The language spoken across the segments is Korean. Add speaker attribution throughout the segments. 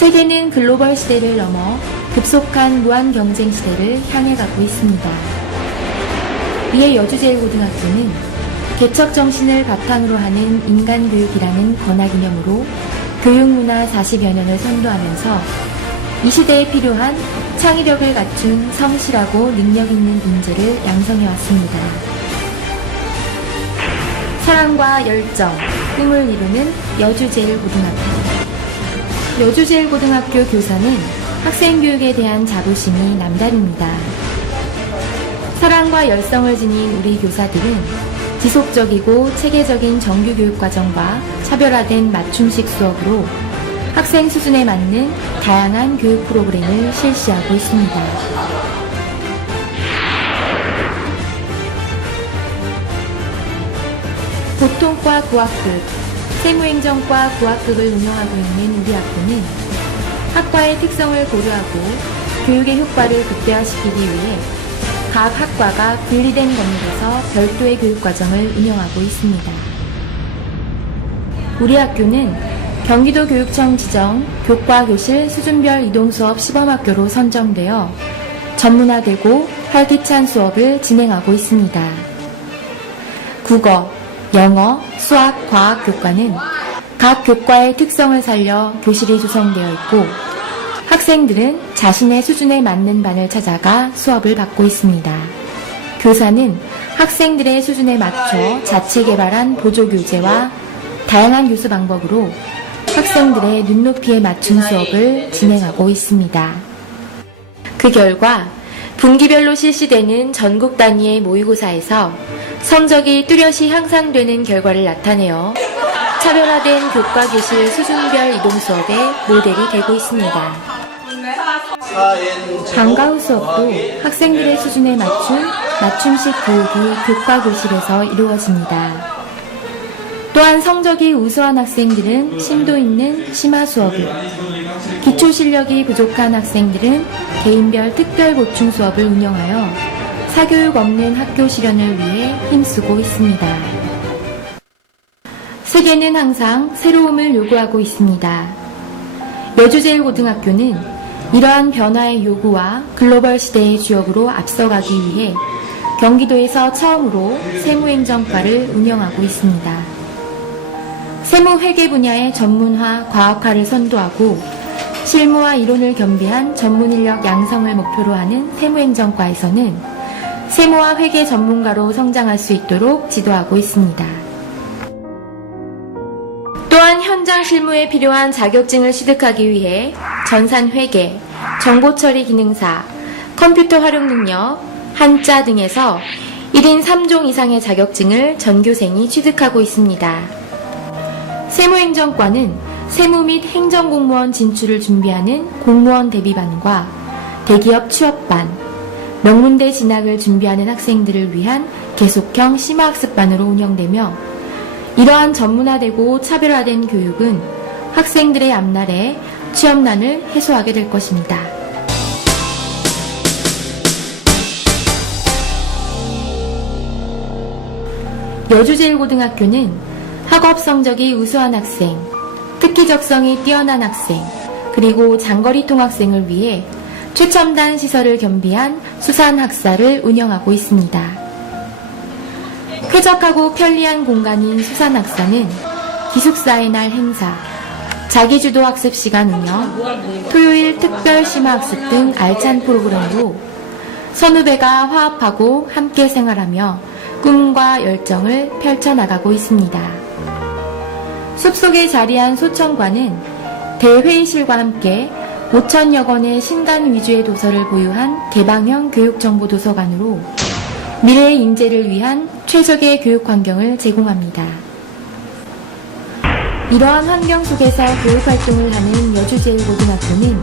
Speaker 1: 세계는 글로벌 시대를 넘어 급속한 무한 경쟁 시대를 향해 가고 있습니다. 이에 여주제일고등학교는 개척 정신을 바탕으로 하는 인간 교육이라는 권학 이념으로 교육문화 40여 년을 선도하면서 이 시대에 필요한 창의력을 갖춘 성실하고 능력 있는 인재를 양성해 왔습니다. 사랑과 열정, 꿈을 이루는 여주제일고등학교. 여주제일고등학교 교사는 학생 교육에 대한 자부심이 남다릅니다. 사랑과 열성을 지닌 우리 교사들은 지속적이고 체계적인 정규 교육 과정과 차별화된 맞춤식 수업으로 학생 수준에 맞는 다양한 교육 프로그램을 실시하고 있습니다. 보통과 구학급, 세무행정과 구학급을 운영하고 있는 우리 학교는 학과의 특성을 고려하고 교육의 효과를 극대화시키기 위해 각 학과가 분리된 건물에서 별도의 교육과정을 운영하고 있습니다. 우리 학교는 경기도 교육청 지정 교과 교실 수준별 이동 수업 시범학교로 선정되어 전문화되고 활기찬 수업을 진행하고 있습니다. 국어, 영어, 수학, 과학 교과는 각 교과의 특성을 살려 교실이 조성되어 있고 학생들은 자신의 수준에 맞는 반을 찾아가 수업을 받고 있습니다. 교사는 학생들의 수준에 맞춰 자체 개발한 보조 교재와 다양한 교수 방법으로 학생들의 눈높이에 맞춘 수업을 진행하고 있습니다. 그 결과 분기별로 실시되는 전국 단위의 모의고사에서 성적이 뚜렷이 향상되는 결과를 나타내어 차별화된 교과 교실 수준별 이동 수업의 모델이 되고 있습니다. 방과 후 수업도 학생들의 수준에 맞춘 맞춤식 교육이 교과 교실에서 이루어집니다. 또한 성적이 우수한 학생들은 심도 있는 심화 수업을, 기초 실력이 부족한 학생들은 개인별 특별 보충 수업을 운영하여 사교육 없는 학교 실현을 위해 힘쓰고 있습니다. 세계는 항상 새로움을 요구하고 있습니다. 여주제일고등학교는 이러한 변화의 요구와 글로벌 시대의 주역으로 앞서가기 위해 경기도에서 처음으로 세무행정과를 운영하고 있습니다. 세무 회계 분야의 전문화, 과학화를 선도하고 실무와 이론을 겸비한 전문 인력 양성을 목표로 하는 세무행정과에서는 세무와 회계 전문가로 성장할 수 있도록 지도하고 있습니다. 또한 현장 실무에 필요한 자격증을 취득하기 위해 전산 회계, 정보 처리 기능사, 컴퓨터 활용 능력, 한자 등에서 1인 3종 이상의 자격증을 전교생이 취득하고 있습니다. 세무행정과는 세무 및 행정공무원 진출을 준비하는 공무원 대비반과 대기업 취업반, 명문대 진학을 준비하는 학생들을 위한 계속형 심화학습반으로 운영되며 이러한 전문화되고 차별화된 교육은 학생들의 앞날에 취업난을 해소하게 될 것입니다. 여주제일고등학교는 학업 성적이 우수한 학생, 특기 적성이 뛰어난 학생, 그리고 장거리 통학생을 위해 최첨단 시설을 겸비한 수산 학사를 운영하고 있습니다. 쾌적하고 편리한 공간인 수산 학사는 기숙사의 날 행사, 자기주도 학습 시간 운영, 토요일 특별 심화 학습 등 알찬 프로그램으로 선후배가 화합하고 함께 생활하며 꿈과 열정을 펼쳐나가고 있습니다. 숲속에 자리한 소천관은 대회의실과 함께 5천여 권의 신간 위주의 도서를 보유한 개방형 교육정보도서관으로 미래의 인재를 위한 최적의 교육 환경을 제공합니다. 이러한 환경 속에서 교육 활동을 하는 여주제일고등학교는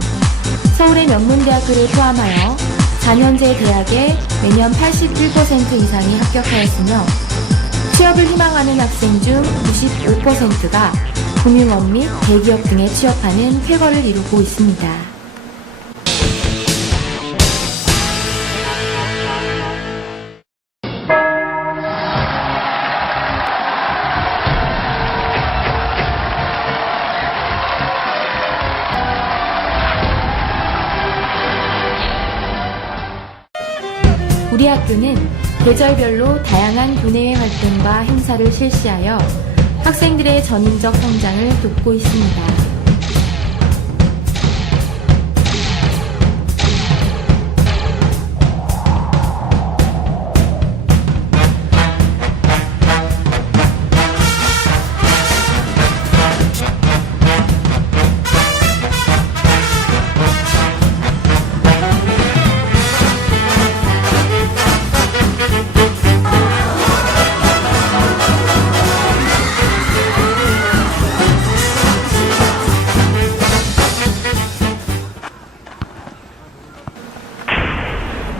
Speaker 1: 서울의 명문대학교를 포함하여 4년제 대학에 매년 81% 이상이 합격하였으며 취업을 희망하는 학생 중 95%가 금융업 및 대기업 등에 취업하는 쾌거를 이루고 있습니다. 우리 학교는 계절별로 다양한 교내외 활동과 행사를 실시하여 학생들의 전인적 성장을 돕고 있습니다.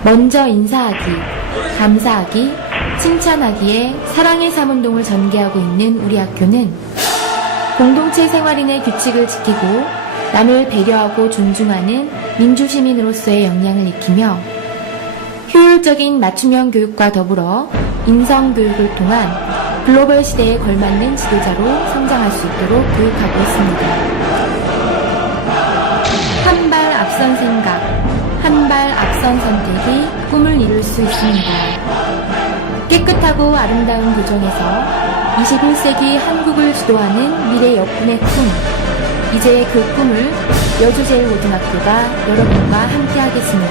Speaker 1: 먼저 인사하기, 감사하기, 칭찬하기에 사랑의 삼운동을 전개하고 있는 우리 학교는 공동체 생활인의 규칙을 지키고 남을 배려하고 존중하는 민주시민으로서의 역량을 익히며 효율적인 맞춤형 교육과 더불어 인성 교육을 통한 글로벌 시대에 걸맞는 지도자로 성장할 수 있도록 교육하고 있습니다. 한 발 앞선 생각, 한 발 앞선 선택이 꿈을 이룰 수 있습니다. 깨끗하고 아름다운 교정에서 21세기 한국을 주도하는 미래 여군의 꿈. 이제 그 꿈을 여주제일고등학교가 여러분과 함께하겠습니다.